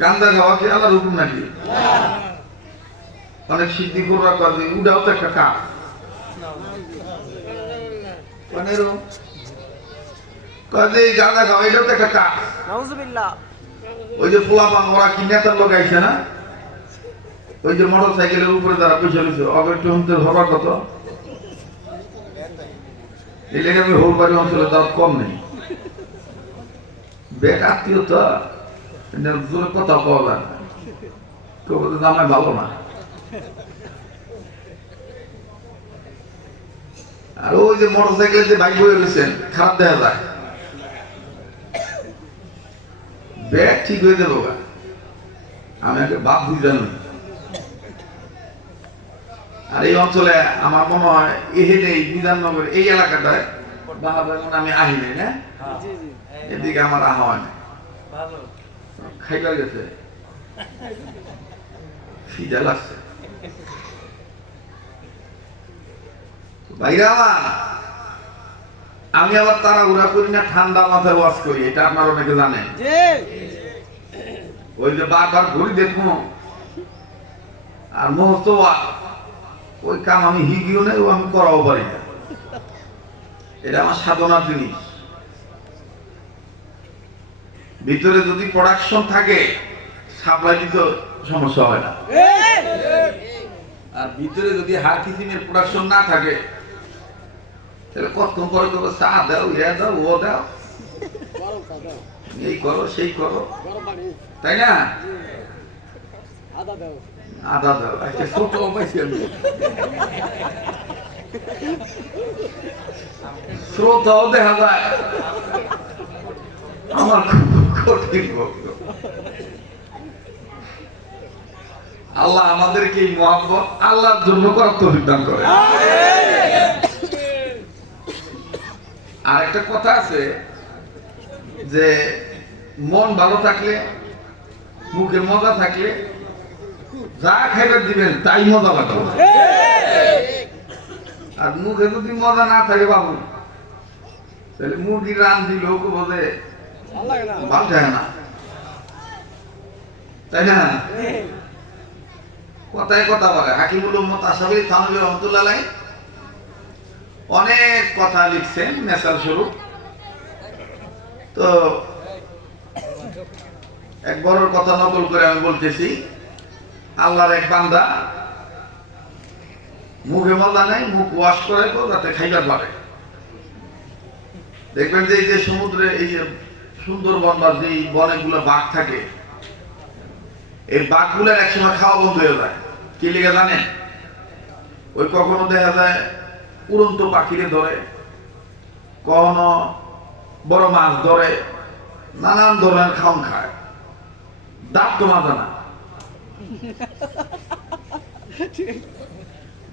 গান্দা খাওয়া কি আল্লাহর হুকুম নাকি? অনেক সিদ্ধি করবা কাজে উঠাও তো একটা কাজ কাজে গাঁদা খাওয়া এটাও তো একটা কাজ। ওই যে পোলা পান ওরা কি নেতার লোক আইছে না, ওই যে মোটর সাইকেলের উপরে যারা পয়সা রয়েছে অবৈধ হবার কত এলাকা আমি হোলবাড়ি অঞ্চলে দাম কম নেই। বেক আত্মীয়তা জোরে কথা পাওয়া যায় না, কেউ বলতে জামাই ভালো না। আর ওই যে মোটর সাইকেলে যে বাইক বয়ে গেছেন খারাপ দেখা যায়, ব্যাগ ঠিক হয়ে যাবো। আমি আগে বাপ বুঝলাম। আর এই অঞ্চলে আমার মনে হয় এহেনে বিধাননগর এই এলাকাটায় আমি আহি নাই না, এদিকে আমার আহা হয় না। খাইবার গেছে খিদা লাগছে ভাইরা আমার। আমি আবার তাড়াহুড়া করি না, ঠান্ডা মাথায় ওয়াশ করি, এটা আপনারা অনেকে জানেন। ওই যে বারবার ঘুরি দেখবো আর মুহূর্ত ওই কাম আমি হিগিও নেই, ও আমি করাও পারি না। এটা আমার সাধনার জিনিস। ভিতরে যদি প্রোডাকশন থাকে সাপ্লাই দিতে সমস্যা হয় না, আর ভিতরে যদি হারকিসিনের প্রোডাকশন না থাকে তাহলে কতক্ষণ পরে করবো চা দাও, ইয়া দাও, ও দাও, এই করো সেই করো, তাই না? আদা দাও, একটা ছোট পাইছি আমি, শ্রোতাও দেখা যায় আমার কঠিন ভক্ত। আল্লাহ আমাদেরকে এই মহব্বত আল্লাহর জন্য করার তৌফিক দান করে। আর একটা কথা আছে যে মন ভালো থাকলে, মুখে মজা থাকলে যা খাইবার দিবেন তাই মজা লাগবে। আর মুখে যদি মজা না থাকে বাবু, তাহলে মুরগির রান দিলেও বোঝে ভালো থাকে না, তাই না? কথায় কথা বলে হাকিমুল উম্মত আশরাফুল থানভী রাহমাতুল্লাহ আলাইহি অনেক কথা লিখছেন মেসাল স্বরূপ। তো এক বড় কথা নকল করে আমি বলতেছি, আল্লাহর এক বান্দা মুখে মজা নাই, মুখ ওয়াশ করে তো যাতে খাইবার পারে। দেখবেন যে এই যে সমুদ্রে এই যে সুন্দরবন বা যে বনেগুলো বাঘ থাকে, এই বাঘগুলোর একসময় খাওয়া বন্ধ হয়ে যায়। কি লিখে জানেন? ওই কখনো দেখা যায় উড়ন্ত পাখিরে ধরে, কখনো বড় মাছ ধরে, নানান ধরনের খাওন খায়, দাঁত তো মাজা না।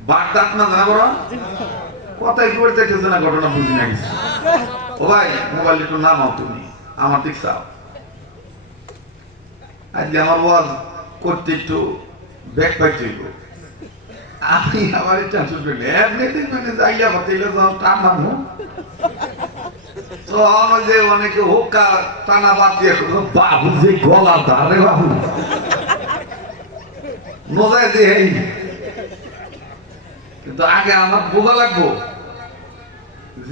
বাঘ দাঁত মাজা না, বড় কথাই কি বলতে চাইছে না, ঘটনা বুঝি না কিছু। ও ভাই মোবাইল একটু নামাও, তুমি আমার দিক চাও। আজকে আমার ওয়াজ করতে একটু ব্যাগ পাইতে হইব। আমি আমার ইচ্ছা শুনবেন এমনিতে যাইয়া বাতাইলে যখন টান মারবো তো আমার যে অনেকে হোকা টানা বাদ দিয়ে বাবু যে গলা ধারে বাবু মজায় দিয়ে, কিন্তু আগে আমার বোঝা লাগবো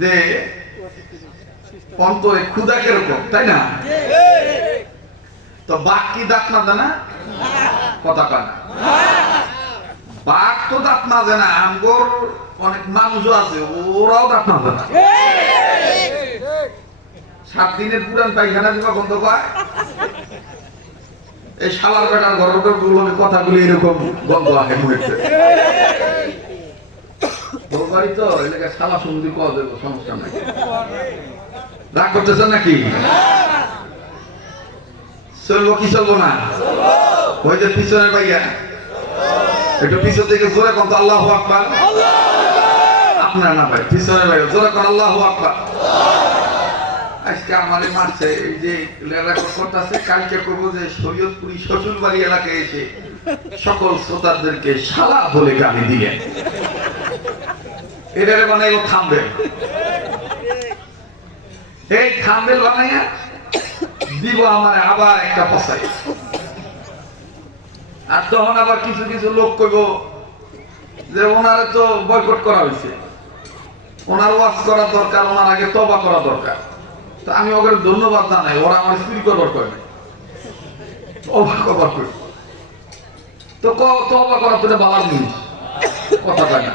যে অন্তরে ক্ষুধা কিরকম, তাই না? তো বাঘ কি দাঁত মাজে না? কথা কয় না। বাঘ তো দাঁত মাজে না, আমগর অনেক মানুষও আছে ওরাও দাঁত মাজে না। 7 দিনের পুরান পায়খানা দিবা বন্ধ কয়, এই শালার বেটার ঘরের কথাগুলি এরকম গন্ধ আহে মুহূর্তে। বাড়ি তো এলাকায় শালা সন্ধি পাওয়া যাবে, সমস্যা নাই। রাগ করতেছেন নাকি? চলবো কি চলবো না? ওই যে পিছনের ভাইয়া একটু পিছন থেকে জোরে কোন আল্লাহু আকবার। আপনার না ভাই, পিছনের ভাই জোরে কোন আল্লাহু আকবার। আজকে আমারে মারছে, এই যে রেকর্ড করতেছে, কালকে করবো যে শরীয়তপুরি শ্বশুরবাড়ি এলাকায় এসে সকল শ্রোতাদেরকে শালা বলে গালি দিয়ে এটারে বানাইব থাম্বেল। এই থাম্বেল বানাইয়া দিব আমার আবার একটা পছাই। আর তখন আবার কিছু কিছু লোক কইব যে ওনারে তো বয়কট করা হয়েছে, ওনার ওয়াজ করা দরকার, ওনার আগে তওবা করা দরকার। তো আমি ওদের ধন্যবাদ জানাই, ওরা আমার স্ত্রী করবার করে নাই, তওবা করবার করে। তো তওবা করা তো ভালো জিনিস, কথা কয় না।